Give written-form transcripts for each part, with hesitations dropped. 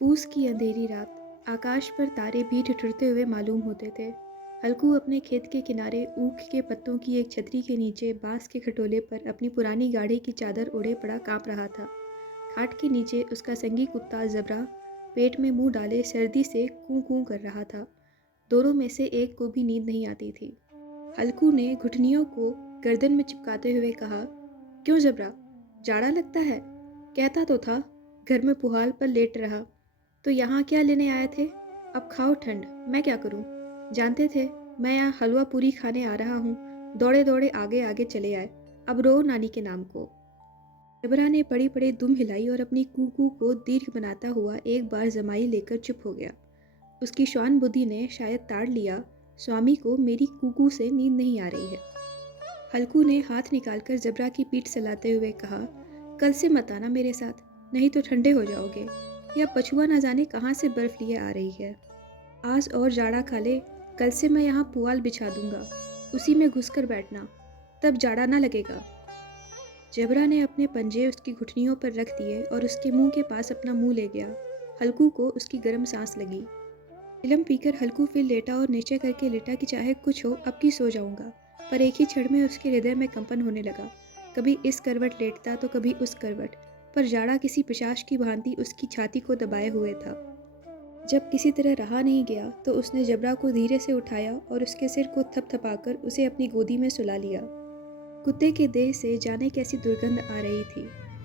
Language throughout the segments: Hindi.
पूस की अंधेरी रात, आकाश पर तारे भी ठिठुरते हुए मालूम होते थे। हल्कू अपने खेत के किनारे ऊख के पत्तों की एक छतरी के नीचे बांस के खटोले पर अपनी पुरानी गाड़ी की चादर ओढ़े पड़ा कांप रहा था। खाट के नीचे उसका संगी कुत्ता जबरा पेट में मुंह डाले सर्दी से कूं कूं कर रहा था। दोनों में से एक को भी नींद नहीं आती थी। हल्कू ने घुटनियों को गर्दन में चिपकाते हुए कहा, क्यों जबरा, जाड़ा लगता है? कहता तो था घर में पुहाल पर लेट रहा। तो यहाँ क्या लेने आए थे? अब खाओ ठंड, मैं क्या करूँ? जानते थे मैं यहाँ हलवा पूरी खाने आ रहा हूँ। दौड़े दौड़े आगे आगे चले आए। अब रो नानी के नाम को। जबरा ने पड़ी पड़ी दुम हिलाई और अपनी कूकू को दीर्घ बनाता हुआ एक बार जमाई लेकर चुप हो गया। उसकी श्वान बुद्धि ने शायद ताड़ लिया, स्वामी को मेरी कूकू से नींद नहीं आ रही है। हल्कू ने हाथ निकालकर जबरा की पीठ सहलाते हुए कहा, कल से मत आना मेरे साथ, नहीं तो ठंडे हो जाओगे। या पछुआ न जाने कहाँ से बर्फ लिए आ रही है। आज और जाड़ा खा ले, कल से मैं यहाँ पुआल बिछा दूंगा, उसी में घुसकर बैठना, तब जाड़ा ना लगेगा। जबरा ने अपने पंजे उसकी घुटनियों पर रख दिए और उसके मुंह के पास अपना मुंह ले गया। हल्कू को उसकी गर्म सांस लगी। चिलम पीकर हल्कू फिर लेटा और नीचे करके लेटा कि चाहे कुछ हो अब की सो जाऊंगा। पर एक ही क्षण में उसके हृदय में कंपन होने लगा। कभी इस करवट लेटता तो कभी उस करवट, पर जाड़ा किसी पिशाच की भांति उसकी छाती को दबाए हुए था। जब किसी तरह रहा नहीं गया तो उसने जबरा को धीरे से उठाया और उसके सिर को थपथपाकर उसे अपनी गोदी में सुला लिया। कुत्ते के देह से जाने कैसी दुर्गंध आ रही थी,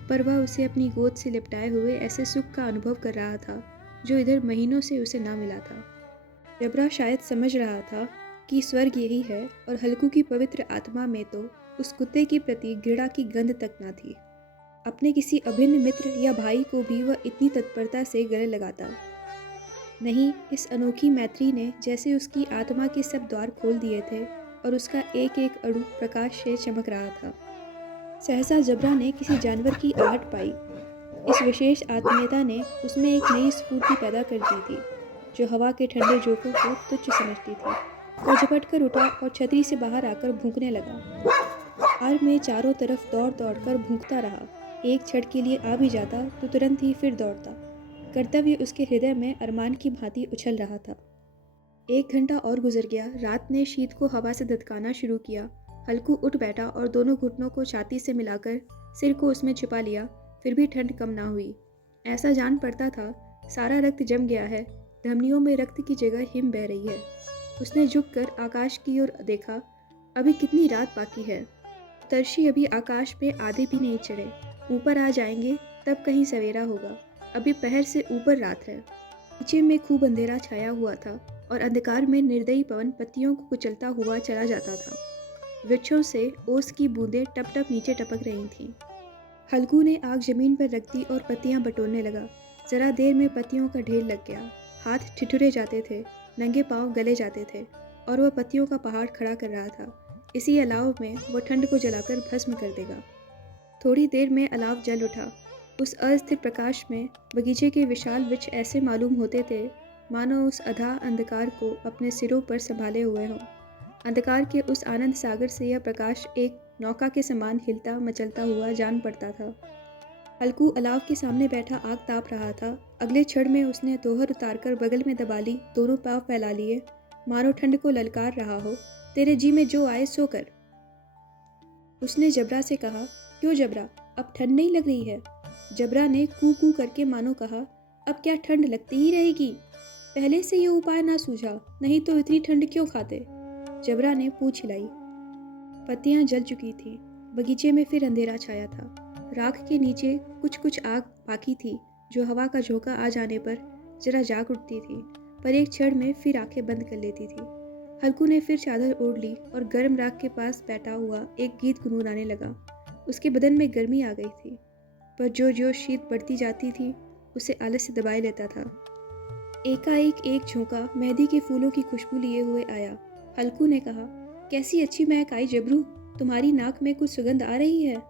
पर वह उसे अपनी गोद से लिपटाए हुए ऐसे सुख का अनुभव कर रहा था जो इधर महीनों से उसे ना मिला था। जबरा शायद समझ रहा था कि स्वर्ग यही है, और हल्कू की पवित्र आत्मा में तो उस कुत्ते के प्रति घृणा की गंध तक न थी। अपने किसी अभिन्न मित्र या भाई को भी वह इतनी तत्परता से गले लगाता नहीं। इस अनोखी मैत्री ने जैसे उसकी आत्मा के सब द्वार खोल दिए थे और उसका एक एक अणु प्रकाश से चमक रहा था। सहसा जबरा ने किसी जानवर की आहट पाई। इस विशेष आत्मीयता ने उसमें एक नई स्फूर्ति पैदा कर दी थी, जो हवा के ठंडे झोंकों को तुच्छ समझती थी। वह झपट कर उठा और छतरी से बाहर आकर भूंकने लगा। हार में चारों तरफ दौड़ दौड़ कर भूंकता रहा। एक क्षण के लिए आ भी जाता तो तुरंत ही फिर दौड़ता। कर्तव्य उसके हृदय में अरमान की भांति उछल रहा था। 1 घंटा और गुजर गया। रात ने शीत को हवा से धधकाना शुरू किया। हल्कू उठ बैठा और दोनों घुटनों को छाती से मिलाकर सिर को उसमें छिपा लिया। फिर भी ठंड कम ना हुई। ऐसा जान पड़ता था सारा रक्त जम गया है, धमनियों में रक्त की जगह हिम बह रही है। उसने झुककर आकाश की ओर देखा। अभी कितनी रात बाकी है। तरशी अभी आकाश पे आधे भी नहीं चढ़े। ऊपर आ जाएंगे तब कहीं सवेरा होगा। अभी पहर से ऊपर रात है। नीचे में खूब अंधेरा छाया हुआ था और अंधकार में निर्दयी पवन पत्तियों को कुचलता हुआ चला जाता था। वृक्षों से ओस की बूंदें टप टप नीचे टपक रही थीं। हल्कू ने आग जमीन पर रख दी और पत्तियां बटोरने लगा। जरा देर में पत्तियों का ढेर लग गया। हाथ ठिठुरे जाते थे, नंगे पांव गले जाते थे और वह पत्तियों का पहाड़ खड़ा कर रहा था। इसी अलाव में वह ठंड को जलाकर भस्म कर देगा। थोड़ी देर में अलाव जल उठा। उस अस्थिर प्रकाश में बगीचे के विशाल वृक्ष ऐसे मालूम होते थे मानो उस अथाह अंधकार को अपने सिरों पर संभाले हुए हों। अंधकार के उस आनंद सागर से यह प्रकाश एक नौका के समान हिलता मचलता हुआ जान पड़ता था। हल्कू अलाव के सामने बैठा आग ताप रहा था। अगले क्षण में उसने तोहर उतारकर बगल में दबा ली, दोनों पांव फैला लिए, मानो ठंड को ललकार रहा हो, तेरे जी में जो आए सो कर। उसने जबरा से कहा, क्यों जबरा, अब ठंड नहीं लग रही है? जबरा ने कू कू करके मानो कहा, अब क्या ठंड लगती ही रहेगी? पहले से ये उपाय ना सूझा, नहीं तो इतनी ठंड क्यों खाते? जबरा ने पूछ हिलाई। पत्तियां जल चुकी थी। बगीचे में फिर अंधेरा छाया था। राख के नीचे कुछ कुछ आग बाकी थी, जो हवा का झोंका आ जाने पर जरा जाग उठती थी, पर एक क्षण में फिर आंखें बंद कर लेती थी। हल्कू ने फिर चादर ओढ़ ली और गर्म राख के पास बैठा हुआ एक गीत गुनगुनाने लगा। उसके बदन में गर्मी आ गई थी, पर जो जो शीत बढ़ती जाती थी उसे आलस से दबाए लेता था। एकाएक एक झोंका मेहंदी के फूलों की खुशबू लिए हुए आया। हल्कू ने कहा, कैसी अच्छी महक आई जबरू, तुम्हारी नाक में कुछ सुगंध आ रही है।